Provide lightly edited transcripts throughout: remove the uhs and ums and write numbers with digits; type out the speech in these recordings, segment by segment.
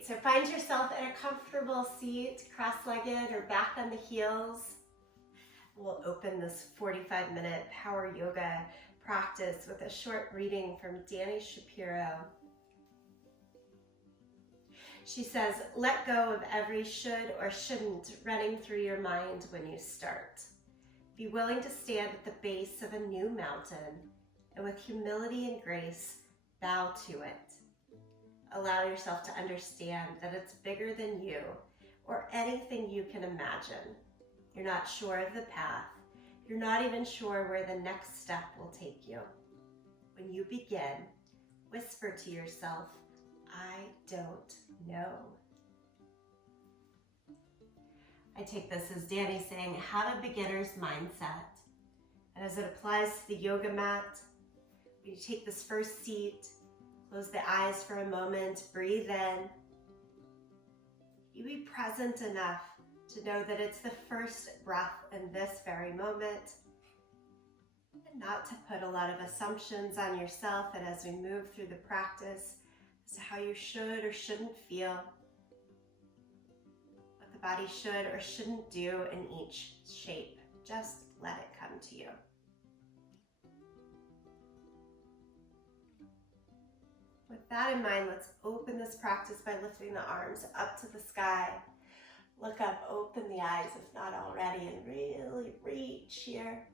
Great, so find yourself in a comfortable seat, cross-legged or back on the heels. We'll open this 45-minute power yoga practice with a short reading from Dani Shapiro. She says, let go of every should or shouldn't running through your mind when you start. Be willing to stand at the base of a new mountain and with humility and grace, bow to it. Allow yourself to understand that it's bigger than you or anything you can imagine. You're not sure of the path. You're not even sure where the next step will take you. When you begin, whisper to yourself, I don't know. I take this as Dani saying, have a beginner's mindset. And as it applies to the yoga mat, when you take this first seat, close the eyes for a moment, breathe in. You be present enough to know that it's the first breath in this very moment, and not to put a lot of assumptions on yourself and as we move through the practice as to how you should or shouldn't feel, what the body should or shouldn't do in each shape. Just let it come to you. With that in mind, let's open this practice by lifting the arms up to the sky. Look up, open the eyes if not already, and really reach here.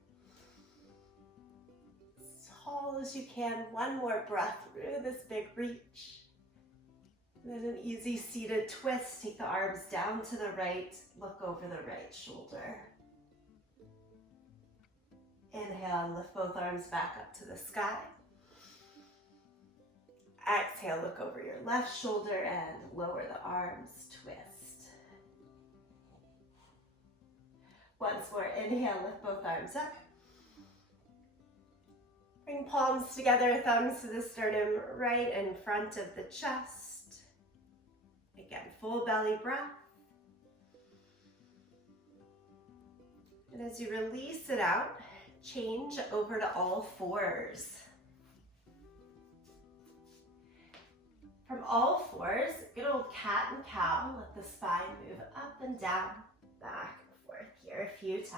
As tall as you can, one more breath through this big reach. And then an easy seated twist, take the arms down to the right, look over the right shoulder. Inhale, lift both arms back up to the sky. Exhale, look over your left shoulder and lower the arms, twist. Once more, inhale, lift both arms up. Bring palms together, thumbs to the sternum, right in front of the chest. Again, full belly breath. And as you release it out, change over to all fours. From all fours, good old cat and cow. Let the spine move up and down, back and forth here a few times.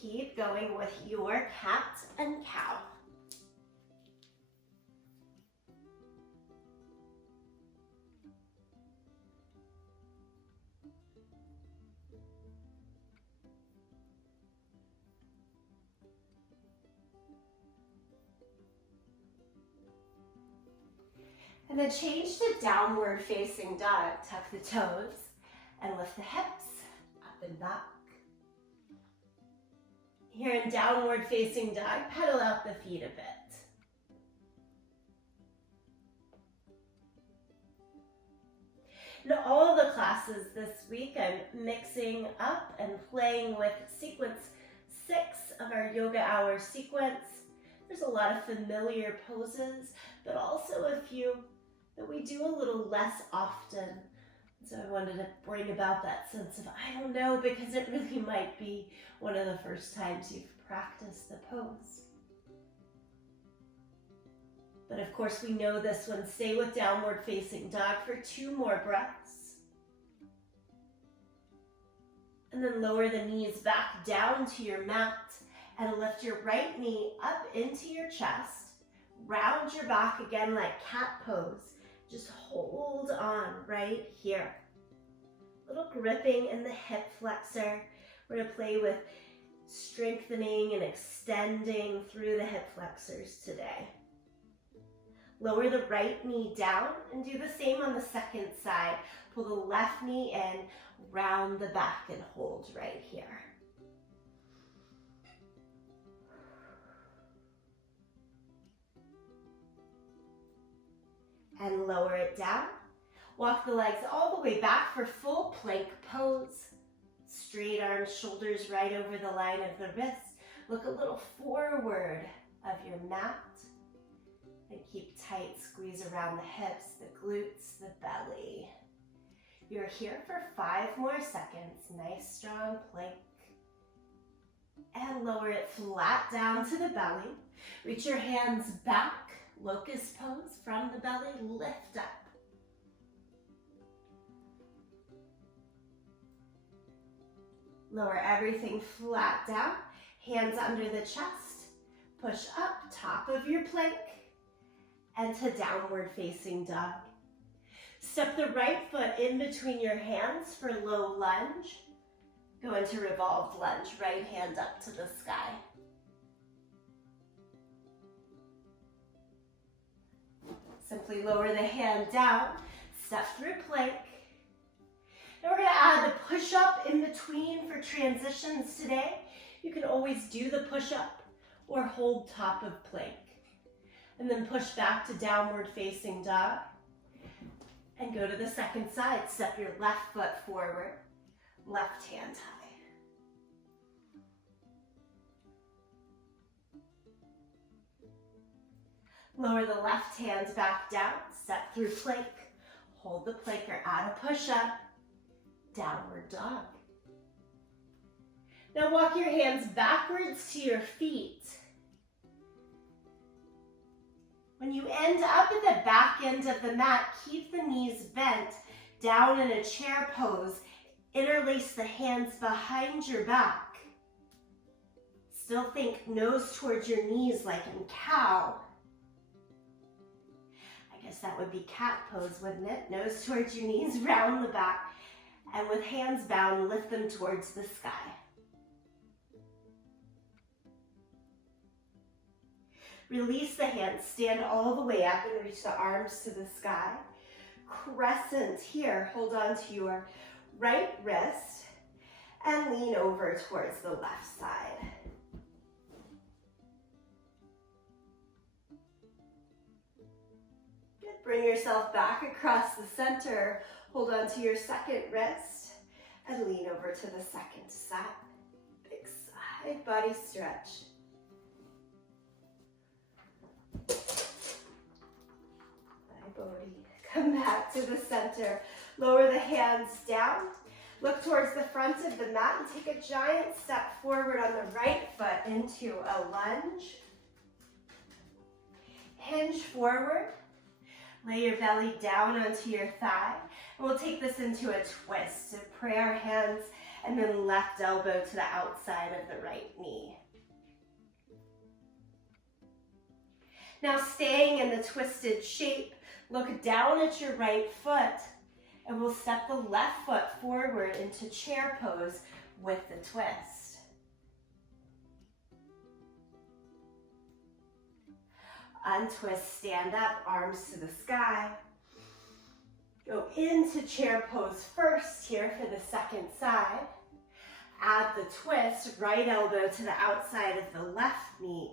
Keep going with your cat and cow. And then change to downward facing dog. Tuck the toes and lift the hips up and back. Here in downward facing dog, pedal out the feet a bit. In all the classes this week, I'm mixing up and playing with sequence 6 of our yoga hour sequence. There's a lot of familiar poses, but also a few that we do a little less often. So I wanted to bring about that sense of, I don't know, because it really might be one of the first times you've practiced the pose. But of course we know this one. Stay with downward facing dog for 2 more breaths. And then lower the knees back down to your mat and lift your right knee up into your chest. Round your back again like cat pose. Just hold on right here. Little gripping in the hip flexor. We're going to play with strengthening and extending through the hip flexors today. Lower the right knee down and do the same on the second side. Pull the left knee in, round the back and hold right here. And lower it down. Walk the legs all the way back for full plank pose. Straight arms, shoulders right over the line of the wrists. Look a little forward of your mat. And keep tight, squeeze around the hips, the glutes, the belly. You're here for 5 more seconds. Nice strong plank. And lower it flat down to the belly. Reach your hands back Locust pose from the belly, lift up. Lower everything flat down, hands under the chest. Push up, top of your plank, and to downward facing dog. Step the right foot in between your hands for low lunge. Go into revolved lunge, right hand up to the sky. Simply lower the hand down, step through plank. Now we're gonna add the push-up in between for transitions today. You can always do the push-up or hold top of plank. And then push back to downward facing dog. And go to the second side. Step your left foot forward, left hand high. Lower the left hand back down, step through plank, hold the plank or add a push-up, downward dog. Now walk your hands backwards to your feet. When you end up at the back end of the mat, keep the knees bent down in a chair pose. Interlace the hands behind your back. Still think nose towards your knees like in cow. I guess that would be cat pose, wouldn't it? Nose towards your knees, round the back, and with hands bound, lift them towards the sky. Release the hands, stand all the way up and reach the arms to the sky. Crescent here, hold on to your right wrist and lean over towards the left side. Good, bring yourself back across the center. Hold on to your second wrist and lean over to the second side. Big side body stretch. Come back to the center. Lower the hands down. Look towards the front of the mat and take a giant step forward on the right foot into a lunge. Hinge forward. Lay your belly down onto your thigh. And we'll take this into a twist. So prayer hands and then left elbow to the outside of the right knee. Now staying in the twisted shape, look down at your right foot and we'll step the left foot forward into chair pose with the twist. Untwist, stand up, arms to the sky. Go into chair pose first here for the second side. Add the twist, right elbow to the outside of the left knee.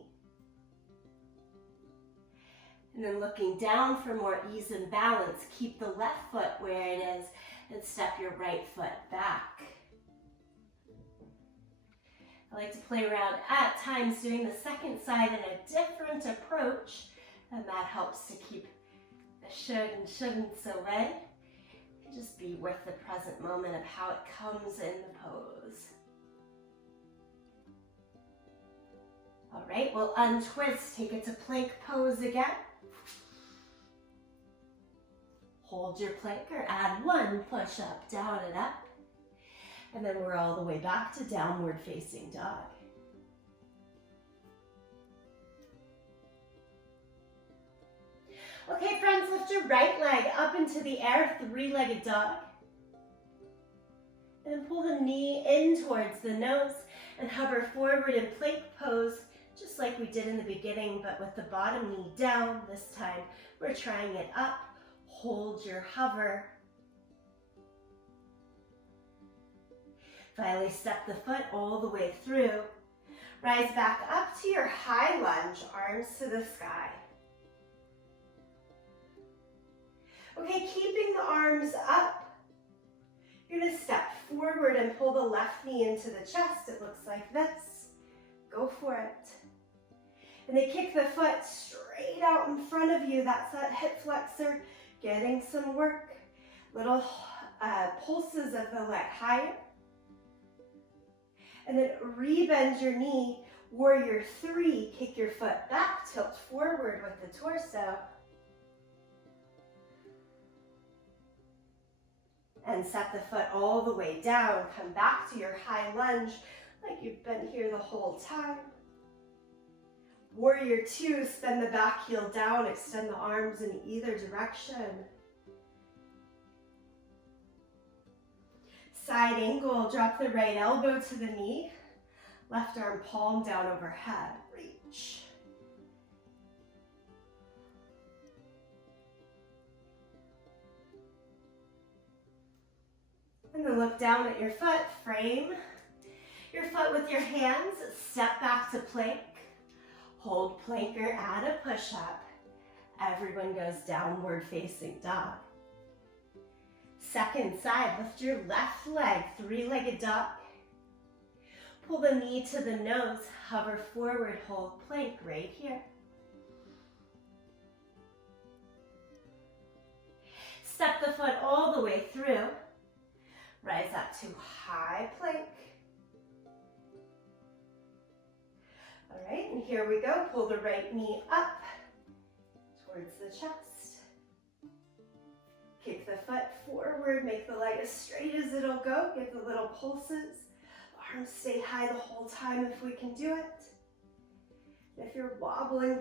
And then looking down for more ease and balance, keep the left foot where it is and step your right foot back. I like to play around at times doing the second side in a different approach, and that helps to keep the should and shouldn'ts away. And just be with the present moment of how it comes in the pose. All right, we'll untwist, take it to plank pose again. Hold your plank or add one push up, down and up. And then we're all the way back to downward facing dog. Okay, friends, lift your right leg up into the air, three-legged dog. And then pull the knee in towards the nose and hover forward in plank pose, just like we did in the beginning, but with the bottom knee down. This time, we're trying it up. Hold your hover. Finally, step the foot all the way through. Rise back up to your high lunge, arms to the sky. Okay, keeping the arms up, you're going to step forward and pull the left knee into the chest. It looks like this. Go for it. And then kick the foot straight out in front of you. That's that hip flexor. Getting some work, little pulses of the leg higher. And then rebend your knee, Warrior 3, kick your foot back, tilt forward with the torso. And set the foot all the way down. Come back to your high lunge like you've been here the whole time. Warrior 2, spin the back heel down, extend the arms in either direction. Side angle, drop the right elbow to the knee, left arm palm down overhead, reach. And then look down at your foot, frame your foot with your hands, step back to plank, hold plank or add a push-up. Everyone goes downward facing dog. Second side, lift your left leg, three-legged dog. Pull the knee to the nose, hover forward, hold plank right here. Step the foot all the way through. Rise up to high plank. All right, and here we go. Pull the right knee up towards the chest. Kick the foot forward, make the leg as straight as it'll go. Give the little pulses. Arms stay high the whole time if we can do it. If you're wobbling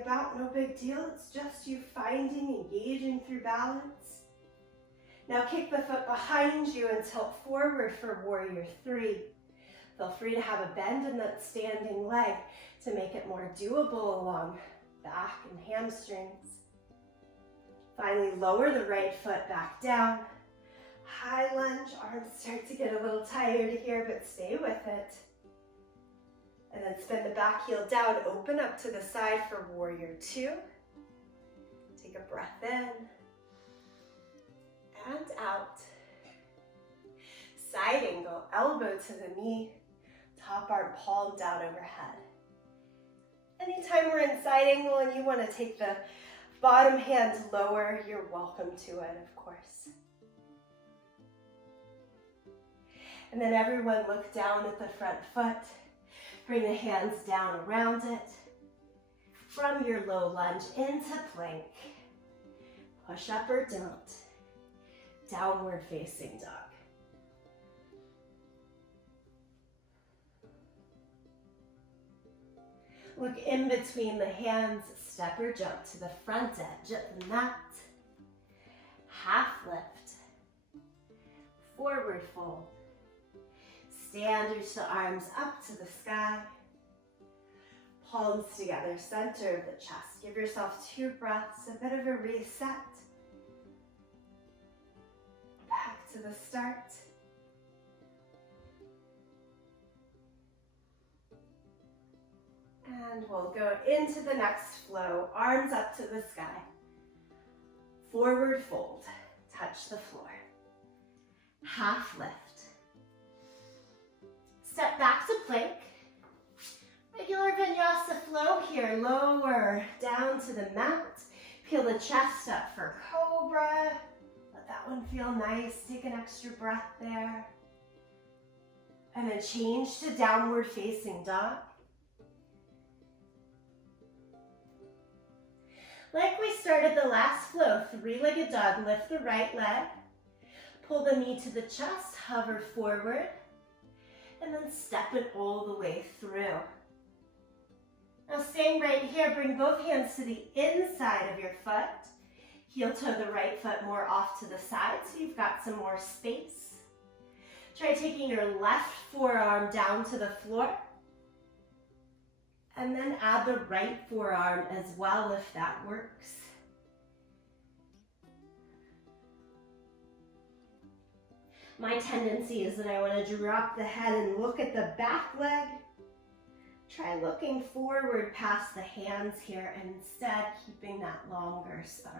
about, no big deal. It's just you finding, engaging through balance. Now kick the foot behind you and tilt forward for Warrior 3. Feel free to have a bend in that standing leg to make it more doable along back and hamstrings. Finally, lower the right foot back down. High lunge, arms start to get a little tired here, but stay with it. And then spin the back heel down, open up to the side for Warrior 2. Take a breath in and out. Side angle, elbow to the knee, top arm palm down overhead. Anytime we're in side angle and you want to take the bottom hand lower, you're welcome to it, of course. And then everyone look down at the front foot. Bring the hands down around it. From your low lunge into plank. Push up or don't. Downward facing dog. Look in between the hands, step or jump to the front edge of the mat. Half lift. Forward fold. Stand, reach the arms up to the sky. Palms together, center of the chest. Give yourself 2 breaths, a bit of a reset. Back to the start. And we'll go into the next flow, arms up to the sky. Forward fold, touch the floor. Half lift. Step back to plank. Regular vinyasa flow here, lower down to the mat. Peel the chest up for cobra. Let that one feel nice. Take an extra breath there. And then change to downward facing dog. Like we started the last flow, 3-legged dog, lift the right leg. Pull the knee to the chest, hover forward. And then step it all the way through. Now staying right here, bring both hands to the inside of your foot. Heel toe the right foot more off to the side so you've got some more space. Try taking your left forearm down to the floor. And then add the right forearm as well if that works. My tendency is that I want to drop the head and look at the back leg. Try looking forward past the hands here and instead keeping that longer spine.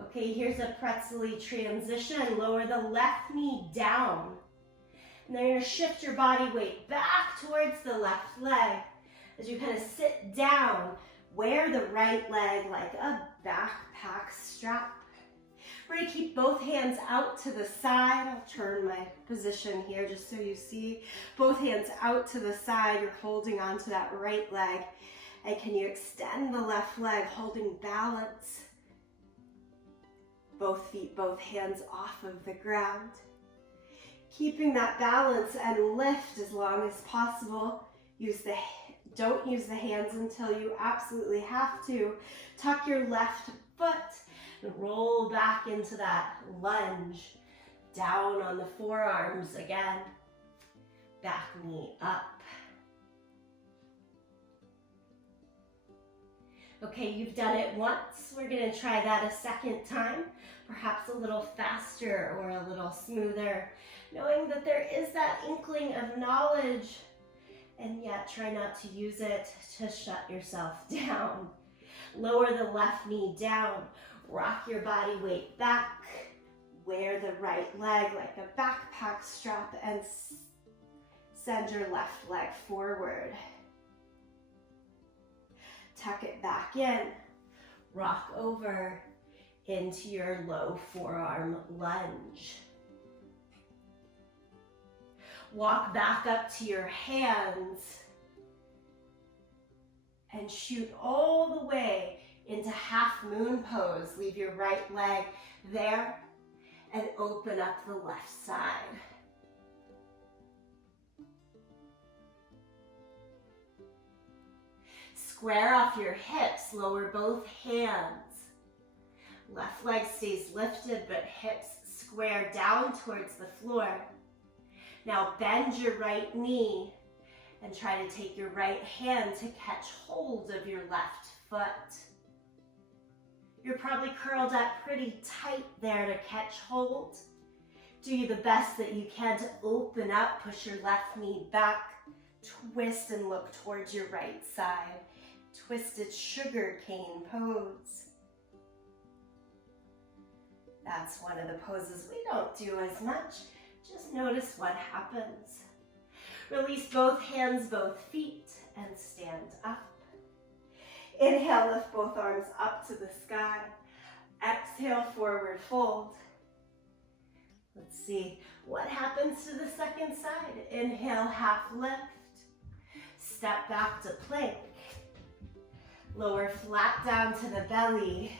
Okay, here's a pretzel-y transition. Lower the left knee down. And then you're going to shift your body weight back towards the left leg as you kind of sit down. Wear the right leg like a backpack strap. We're going to keep both hands out to the side. I'll turn my position here just so you see. Both hands out to the side. You're holding onto that right leg. And can you extend the left leg, holding balance? Both feet, both hands off of the ground. Keeping that balance and lift as long as possible. Don't use the hands until you absolutely have to. Tuck your left foot and roll back into that lunge. Down on the forearms again. Back knee up. Okay, you've done it once. We're going to try that a second time, perhaps a little faster or a little smoother, knowing that there is that inkling of knowledge, and yet try not to use it to shut yourself down. Lower the left knee down, rock your body weight back, wear the right leg like a backpack strap, and send your left leg forward. Tuck it back in, rock over into your low forearm lunge. Walk back up to your hands and shoot all the way into half moon pose. Leave your right leg there and open up the left side. Square off your hips, lower both hands. Left leg stays lifted, but hips square down towards the floor. Now bend your right knee and try to take your right hand to catch hold of your left foot. You're probably curled up pretty tight there to catch hold. Do the best that you can to open up, push your left knee back, twist and look towards your right side. Twisted sugar cane pose. That's one of the poses we don't do as much. Just notice what happens. Release both hands, both feet, and stand up. Inhale, lift both arms up to the sky. Exhale, forward fold. Let's see what happens to the second side. Inhale, half lift. Step back to plank. Lower flat down to the belly.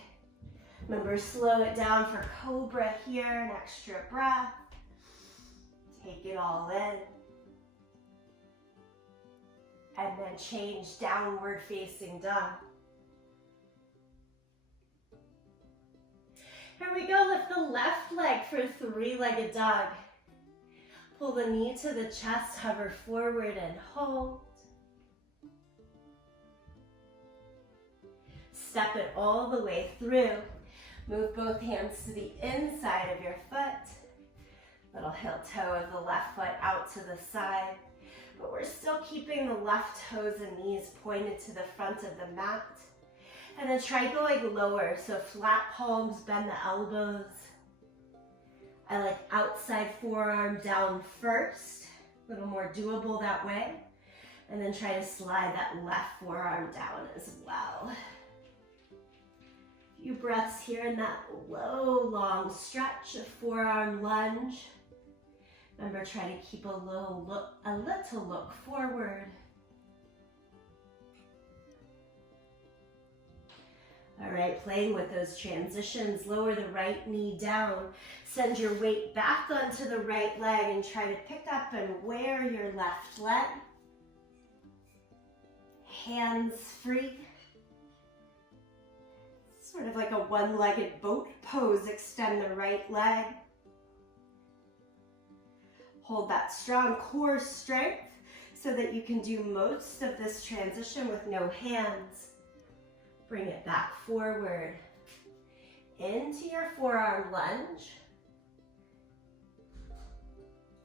Remember, slow it down for cobra here, an extra breath. Take it all in. And then change downward facing dog. Here we go, lift the left leg for three-legged dog. Pull the knee to the chest, hover forward and hold. Step it all the way through. Move both hands to the inside of your foot. Little heel toe of the left foot out to the side. But we're still keeping the left toes and knees pointed to the front of the mat. And then try going lower. So flat palms, bend the elbows. I like outside forearm down first. A little more doable that way. And then try to slide that left forearm down as well. Few breaths here in that low, long stretch of forearm lunge. Remember, try to keep a little look forward. All right, playing with those transitions, lower the right knee down. Send your weight back onto the right leg and try to pick up and wear your left leg. Hands free. Sort of like a one-legged boat pose. Extend the right leg. Hold that strong core strength so that you can do most of this transition with no hands. Bring it back forward into your forearm lunge.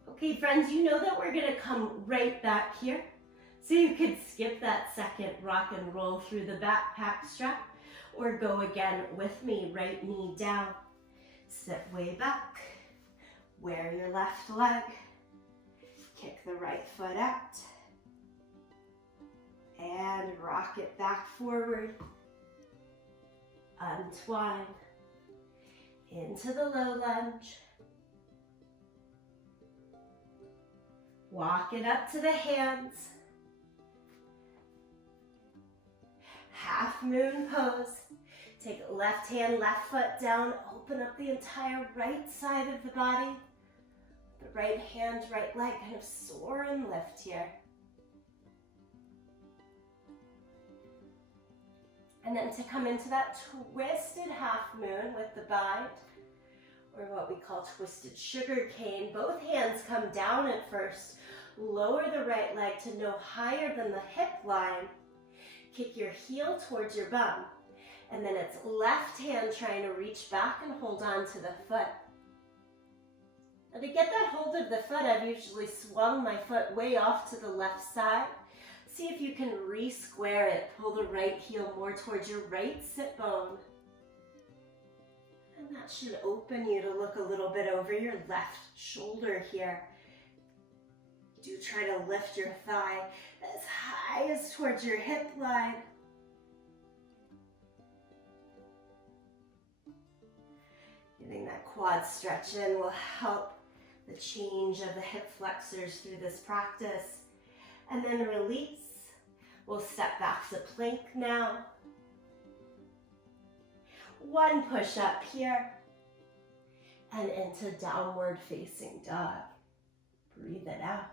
Okay, friends, you know that we're gonna come right back here. So you could skip that second rock and roll through the backpack strap, or go again with me, right knee down. Sit way back, wear your left leg, kick the right foot out, and rock it back forward. Untwine. into the low lunge. Walk it up to the hands. Half moon pose. Take left hand, left foot down. Open up the entire right side of the body. The right hand, right leg kind of soar and lift here. And then to come into that twisted half moon with the bind, or what we call twisted sugar cane. Both hands come down at first. Lower the right leg to no higher than the hip line. Kick your heel towards your bum. And then it's left hand trying to reach back and hold on to the foot. Now to get that hold of the foot, I've usually swung my foot way off to the left side. See if you can re-square it. Pull the right heel more towards your right sit bone. And that should open you to look a little bit over your left shoulder here. Do try to lift your thigh as high as towards your hip line. Getting that quad stretch in will help the change of the hip flexors through this practice. And then release. We'll step back to plank now. One push up here. And into downward facing dog. Breathe it out.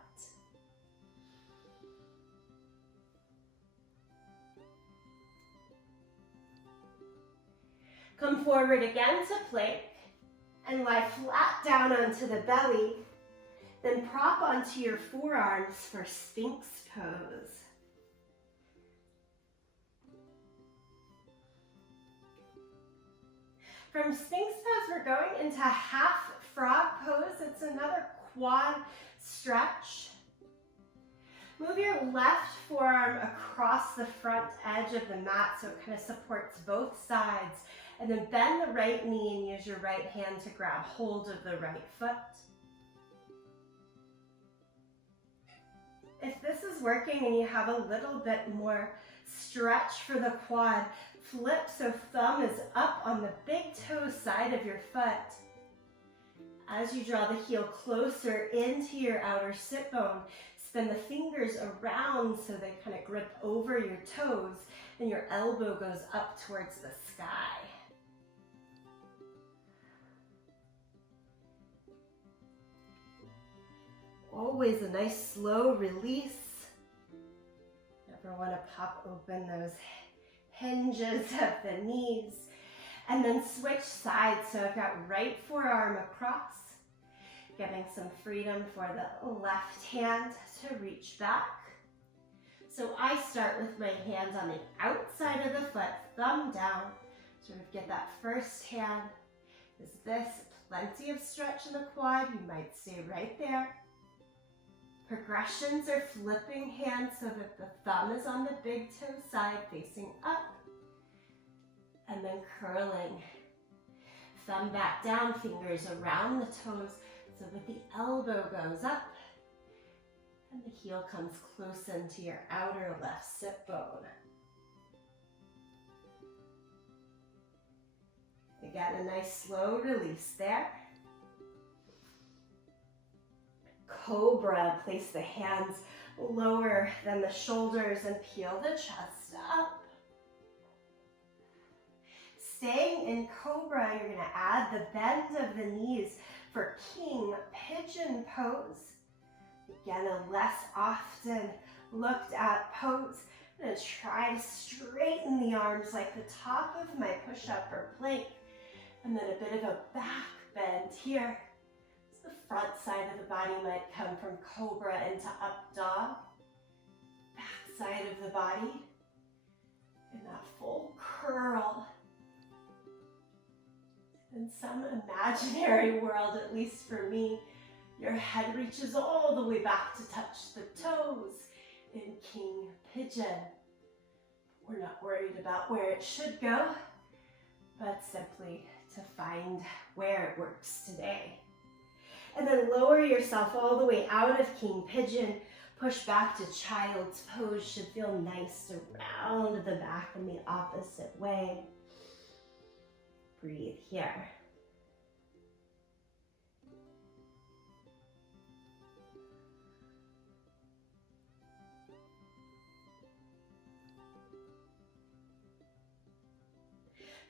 Come forward again to plank and lie flat down onto the belly. Then prop onto your forearms for Sphinx pose. From Sphinx pose, we're going into half frog pose. It's another quad stretch. Move your left forearm across the front edge of the mat so it kind of supports both sides. And then bend the right knee and use your right hand to grab hold of the right foot. If this is working and you have a little bit more stretch for the quad, flip so thumb is up on the big toe side of your foot. As you draw the heel closer into your outer sit bone, spin the fingers around so they kind of grip over your toes and your elbow goes up towards the sky. Always a nice slow release. Never want to pop open those hinges of the knees. And then switch sides. So I've got right forearm across, giving some freedom for the left hand to reach back. So I start with my hands on the outside of the foot, thumb down, sort of get that first hand. Is this plenty of stretch in the quad? You might stay right there. Progressions are flipping hands so that the thumb is on the big toe side facing up. And then curling. Thumb back down, fingers around the toes so that the elbow goes up. And the heel comes close into your outer left sit bone. Again, a nice slow release there. Cobra, place the hands lower than the shoulders and peel the chest up. Staying in Cobra, you're going to add the bend of the knees for King Pigeon pose. Again, a less often looked at pose. I'm going to try to straighten the arms like the top of my push-up or plank. And then a bit of a back bend here. The front side of the body might come from Cobra into up dog. Back side of the body in that full curl. In some imaginary world, at least for me, your head reaches all the way back to touch the toes in King Pigeon. We're not worried about where it should go, but simply to find where it works today. And then lower yourself all the way out of King Pigeon. Push back to Child's Pose. Should feel nice around the back in the opposite way. Breathe here.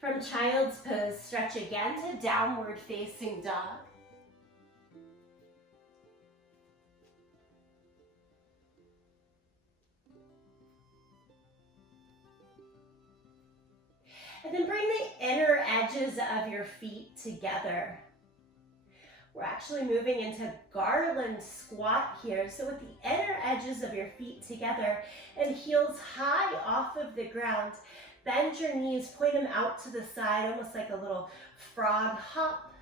From child's pose, stretch again to downward facing dog. And then bring the inner edges of your feet together. We're actually moving into garland squat here. So with the inner edges of your feet together and heels high off of the ground, bend your knees, point them out to the side, almost like a little frog hop.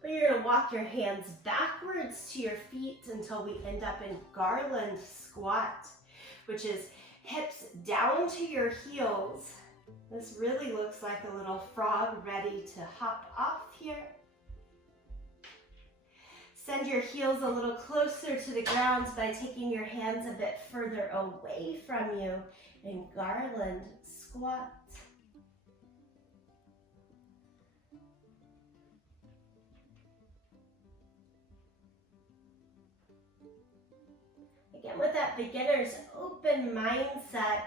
But you're gonna walk your hands backwards to your feet until we end up in garland squat, which is hips down to your heels. This really looks like a little frog ready to hop off here. Send your heels a little closer to the ground by taking your hands a bit further away from you in garland squat. Again, with that beginner's open mindset,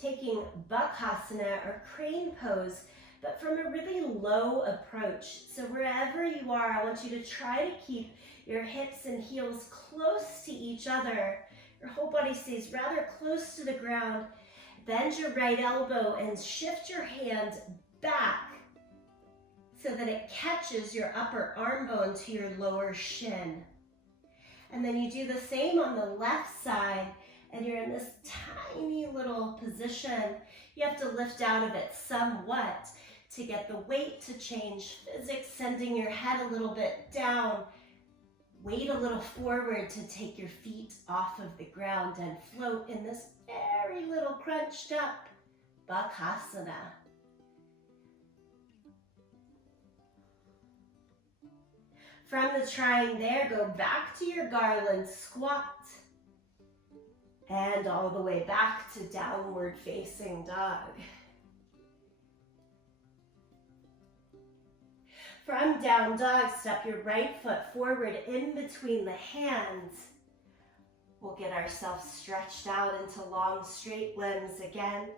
taking Bakasana or crane pose, but from a really low approach. So wherever you are, I want you to try to keep your hips and heels close to each other. Your whole body stays rather close to the ground. Bend your right elbow and shift your hand back so that it catches your upper arm bone to your lower shin. And then you do the same on the left side, and you're in this tiny little position. You have to lift out of it somewhat to get the weight to change. Physics, sending your head a little bit down. Weight a little forward to take your feet off of the ground and float in this very little crunched up Bakasana. From the trying there, go back to your garland squat and all the way back to downward facing dog. From down dog, step your right foot forward in between the hands. We'll get ourselves stretched out into long straight limbs again.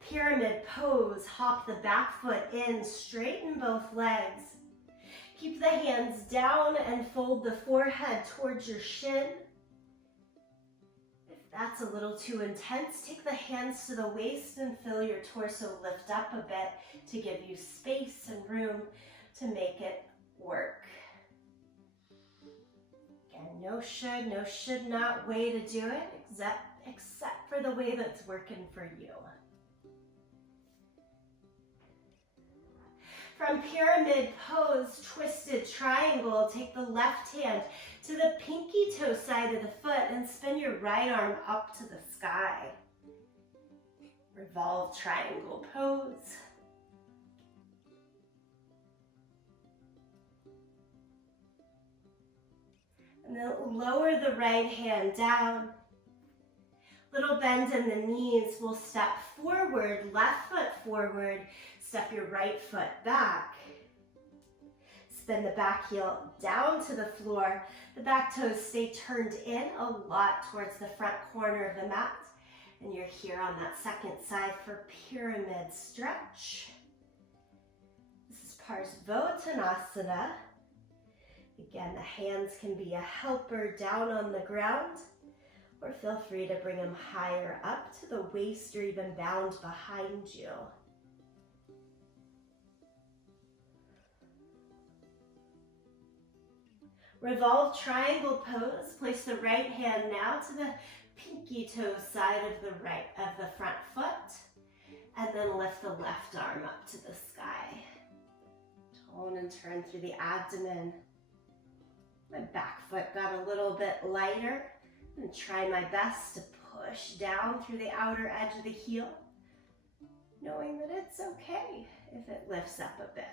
Pyramid pose, hop the back foot in, straighten both legs. Keep the hands down and fold the forehead towards your shin. If that's a little too intense, take the hands to the waist and feel your torso lift up a bit to give you space and room to make it work. Again, no should not way to do it, except for the way that's working for you. From pyramid pose, twisted triangle, take the left hand to the pinky toe side of the foot and spin your right arm up to the sky. Revolve triangle pose. And then lower the right hand down. Little bend in the knees. We'll step forward, left foot forward. Step your right foot back. Spin the back heel down to the floor. The back toes stay turned in a lot towards the front corner of the mat. And you're here on that second side for pyramid stretch. This is Parsvottanasana. Again, the hands can be a helper down on the ground, or feel free to bring them higher up to the waist or even bound behind you. Revolve triangle pose. Place the right hand now to the pinky toe side of the front foot, and then lift the left arm up to the sky. Tone and turn through the abdomen. My back foot got a little bit lighter. I'm going to try my best to push down through the outer edge of the heel, knowing that it's okay if it lifts up a bit.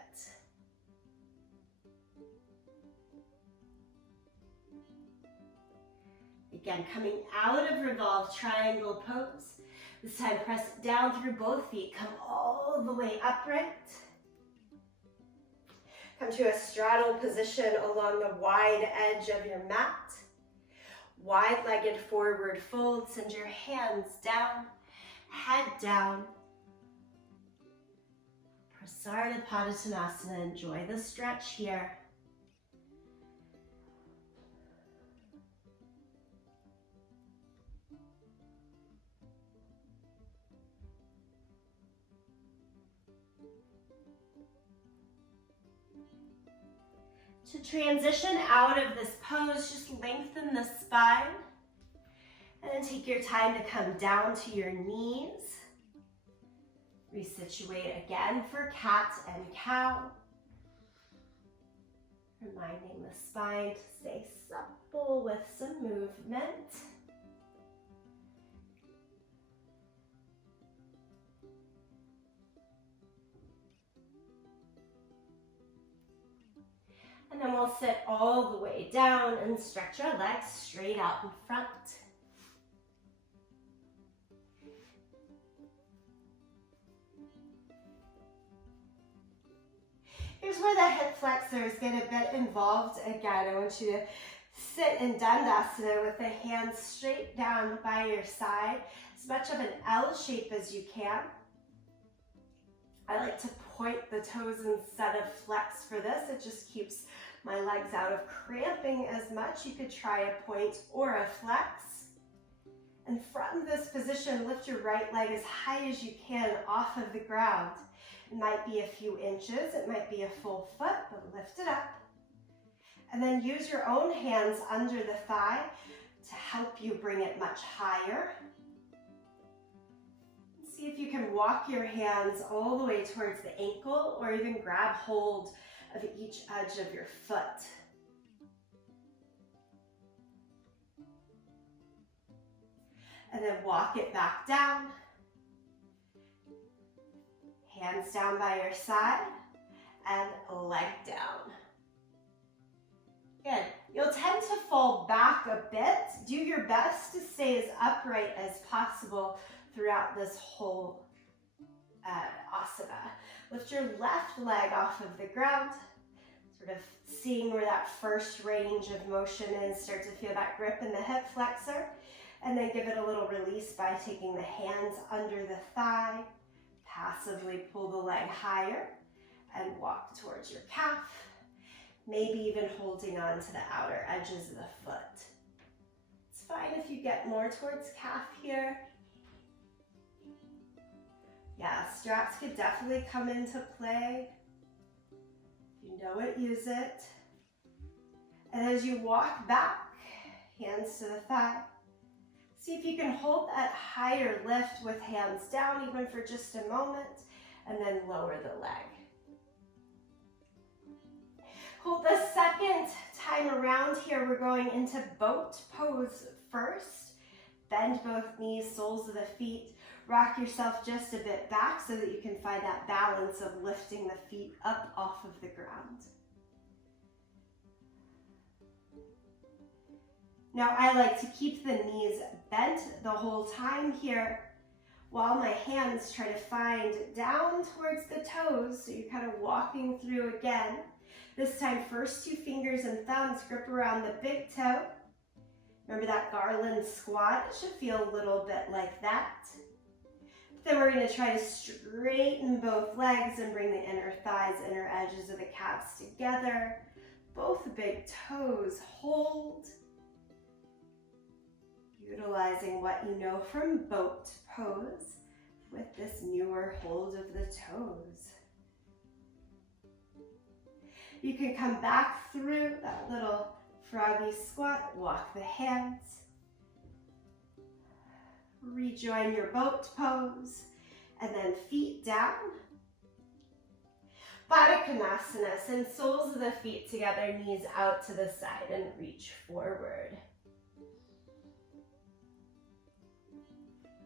Again, coming out of revolve triangle pose. This time press down through both feet. Come all the way upright. Come to a straddle position along the wide edge of your mat. Wide-legged forward fold. Send your hands down, head down. Prasarnapadottanasana. Enjoy the stretch here. To transition out of this pose, just lengthen the spine. And then take your time to come down to your knees. Resituate again for cat and cow. Reminding the spine to stay supple with some movement. And then we'll sit all the way down and stretch our legs straight out in front. Here's where the hip flexors get a bit involved again. I want you to sit in Dandasana with the hands straight down by your side, as much of an L shape as you can. I like to point the toes instead of flex for this. It just keeps my legs out of cramping as much. You could try a point or a flex. And from this position, lift your right leg as high as you can off of the ground. It might be a few inches, it might be a full foot, but lift it up. And then use your own hands under the thigh to help you bring it much higher. See if you can walk your hands all the way towards the ankle or even grab hold of each edge of your foot. And then walk it back down. Hands down by your side and leg down. Good. You'll tend to fall back a bit. Do your best to stay as upright as possible throughout this whole asana. Lift your left leg off of the ground, sort of seeing where that first range of motion is. Start to feel that grip in the hip flexor, and then give it a little release by taking the hands under the thigh. Passively pull the leg higher and walk towards your calf, maybe even holding on to the outer edges of the foot. It's fine if you get more towards calf here. Yeah, straps could definitely come into play. If you know it, use it. And as you walk back, hands to the thigh, see if you can hold that higher lift with hands down even for just a moment, and then lower the leg. Hold the second time around here. We're going into boat pose first. Bend both knees, soles of the feet. Rock yourself just a bit back so that you can find that balance of lifting the feet up off of the ground. Now I like to keep the knees bent the whole time here while my hands try to find down towards the toes. So you're kind of walking through again. This time, first two fingers and thumbs grip around the big toe. Remember that garland squat? It should feel a little bit like that. Then we're going to try to straighten both legs and bring the inner thighs, inner edges of the calves together. Both big toes hold. Utilizing what you know from boat pose with this newer hold of the toes. You can come back through that little froggy squat, walk the hands. Rejoin your boat pose, and then feet down. Baddha Konasana, send soles of the feet together, knees out to the side, and reach forward.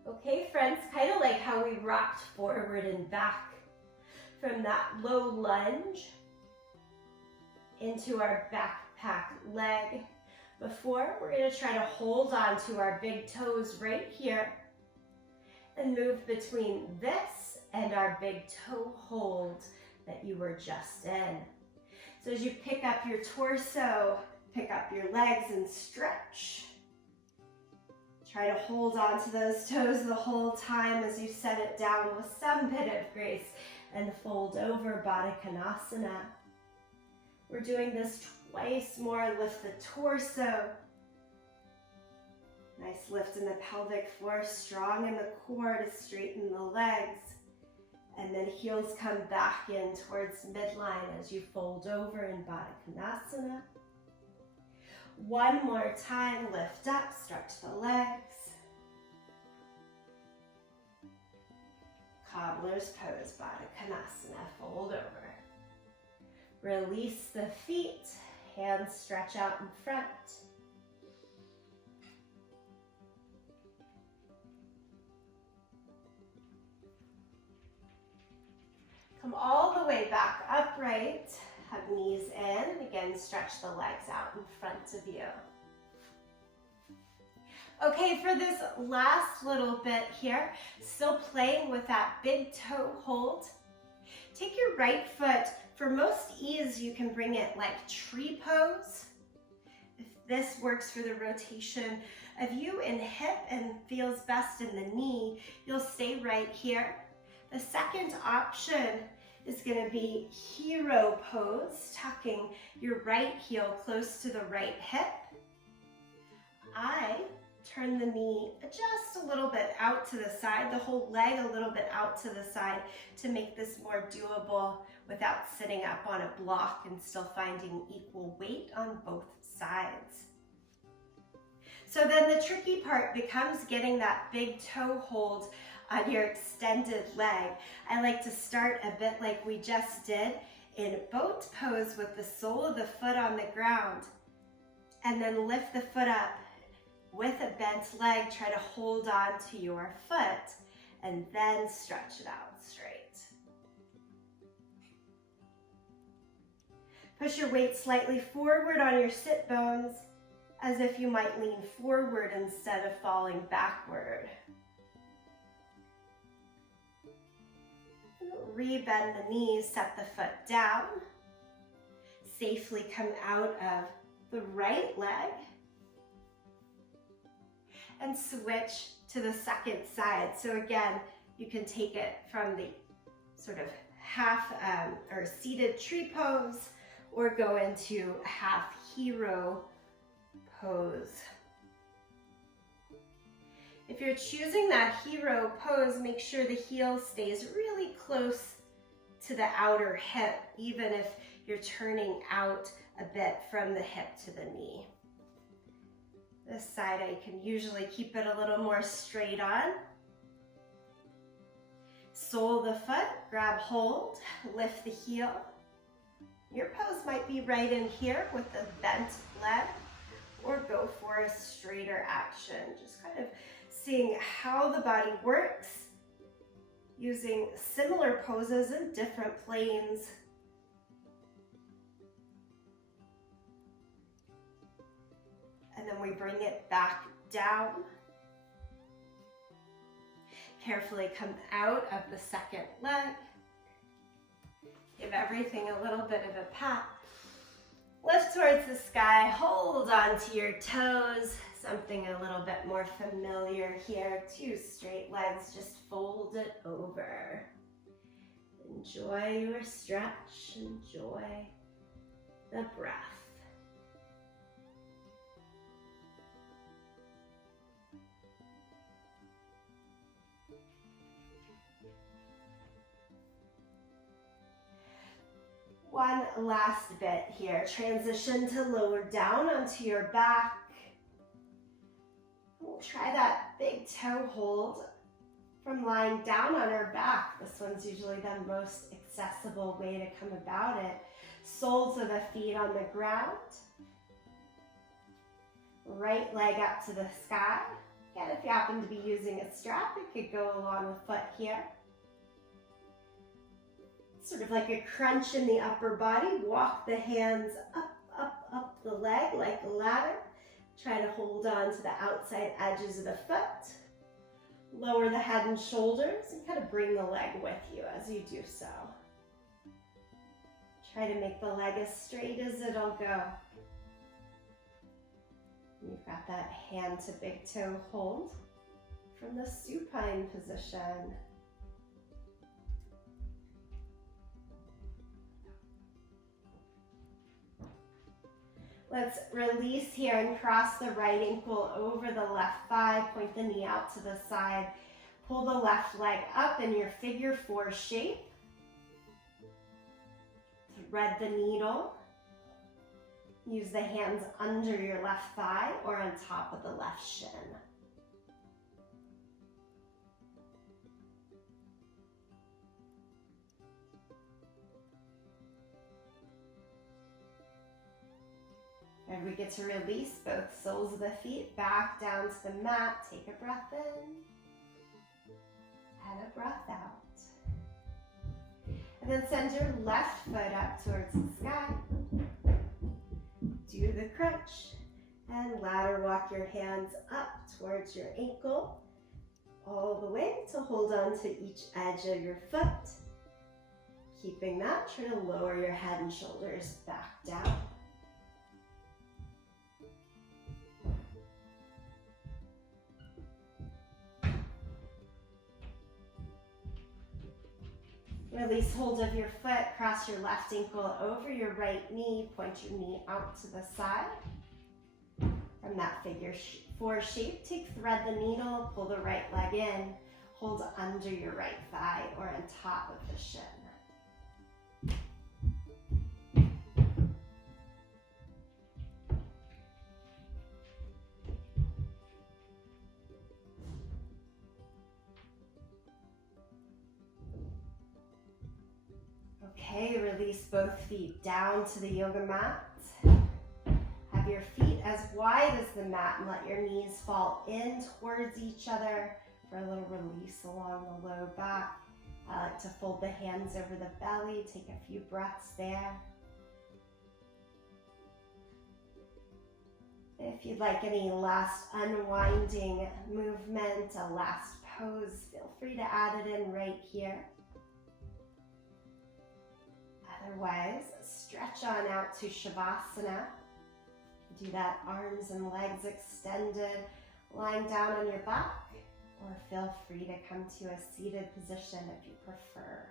Okay, friends, kind of like how we rocked forward and back from that low lunge into our backpack leg. Before, we're going to try to hold on to our big toes right here and move between this and our big toe hold that you were just in. So as you pick up your torso, pick up your legs and stretch. Try to hold on to those toes the whole time as you set it down with some bit of grace and fold over, Baddha Konasana. We're doing this twice more. Lift the torso. Nice lift in the pelvic floor, strong in the core to straighten the legs. And then heels come back in towards midline as you fold over in Baddha Konasana. One more time, lift up, stretch the legs. Cobbler's pose, Baddha Konasana, fold over. Release the feet, hands stretch out in front. Come all the way back upright, hug knees in, and again stretch the legs out in front of you. Okay, for this last little bit here, still playing with that big toe hold. Take your right foot, for most ease you can bring it like tree pose. If this works for the rotation of you in hip and feels best in the knee, you'll stay right here. The second option is going to be hero pose, tucking your right heel close to the right hip. I turn the knee just a little bit out to the side, the whole leg a little bit out to the side to make this more doable without sitting up on a block and still finding equal weight on both sides. So then the tricky part becomes getting that big toe hold on your extended leg. I like to start a bit like we just did in boat pose with the sole of the foot on the ground, and then lift the foot up with a bent leg. Try to hold on to your foot and then stretch it out straight. Push your weight slightly forward on your sit bones as if you might lean forward instead of falling backward. Rebend the knees, set the foot down. Safely come out of the right leg and switch to the second side. So again, you can take it from the sort of half or seated tree pose or go into half hero pose. If you're choosing that hero pose, make sure the heel stays really close to the outer hip, even if you're turning out a bit from the hip to the knee. This side, I can usually keep it a little more straight on. Sole the foot, grab hold, lift the heel. Your pose might be right in here with the bent leg, or go for a straighter action. Just kind of seeing how the body works, using similar poses in different planes. And then we bring it back down. Carefully come out of the second leg. Give everything a little bit of a pat. Lift towards the sky, hold onto your toes. Something a little bit more familiar here. Two straight legs, just fold it over. Enjoy your stretch, enjoy the breath. One last bit here. Transition to lower down onto your back. We'll try that big toe hold from lying down on our back. This one's usually the most accessible way to come about it. Soles of the feet on the ground. Right leg up to the sky. Again, if you happen to be using a strap, it could go along the foot here. Sort of like a crunch in the upper body. Walk the hands up, up, up the leg like a ladder. Try to hold on to the outside edges of the foot. Lower the head and shoulders and kind of bring the leg with you as you do so. Try to make the leg as straight as it'll go. You've got that hand to big toe hold from the supine position. Let's release here and cross the right ankle over the left thigh. Point the knee out to the side. Pull the left leg up in your figure 4 shape. Thread the needle. Use the hands under your left thigh or on top of the left shin. And we get to release both soles of the feet back down to the mat. Take a breath in and a breath out. And then send your left foot up towards the sky. Do the crunch and ladder walk your hands up towards your ankle all the way to hold on to each edge of your foot. Keeping that, try to lower your head and shoulders back down. Release hold of your foot, cross your left ankle over your right knee, point your knee out to the side. From that figure 4 shape, thread the needle, pull the right leg in, hold under your right thigh or on top of the shin. Okay, release both feet down to the yoga mat. Have your feet as wide as the mat and let your knees fall in towards each other for a little release along the low back. I like to fold the hands over the belly, take a few breaths there. If you'd like any last unwinding movement, a last pose, feel free to add it in right here. Otherwise, stretch on out to Shavasana. Do that arms and legs extended, lying down on your back, or feel free to come to a seated position if you prefer.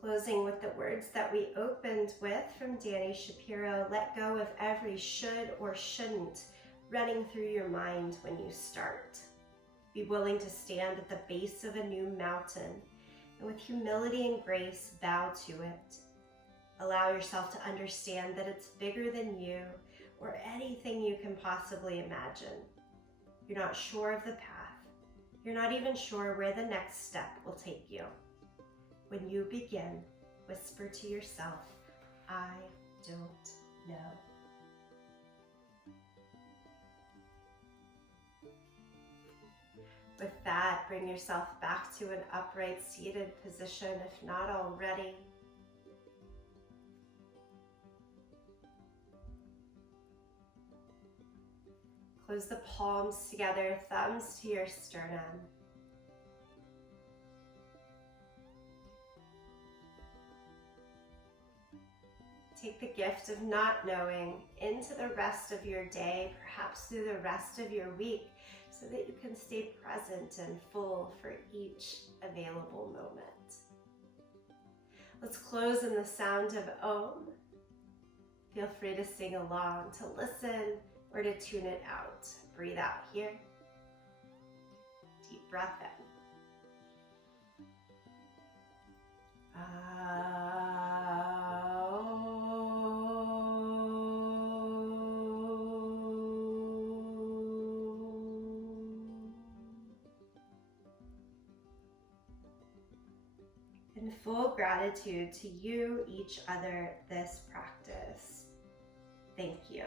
Closing with the words that we opened with from Danny Shapiro, let go of every should or shouldn't running through your mind when you start. Be willing to stand at the base of a new mountain and with humility and grace bow to it. Allow yourself to understand that it's bigger than you or anything you can possibly imagine. You're not sure of the path. You're not even sure where the next step will take you. When you begin, whisper to yourself, I don't know. With that, bring yourself back to an upright seated position, if not already. Close the palms together, thumbs to your sternum. Take the gift of not knowing into the rest of your day, perhaps through the rest of your week, so that you can stay present and full for each available moment. Let's close in the sound of Om. Feel free to sing along, to listen, or to tune it out. Breathe out here. Deep breath in. In full gratitude to you, each other, this practice. Thank you.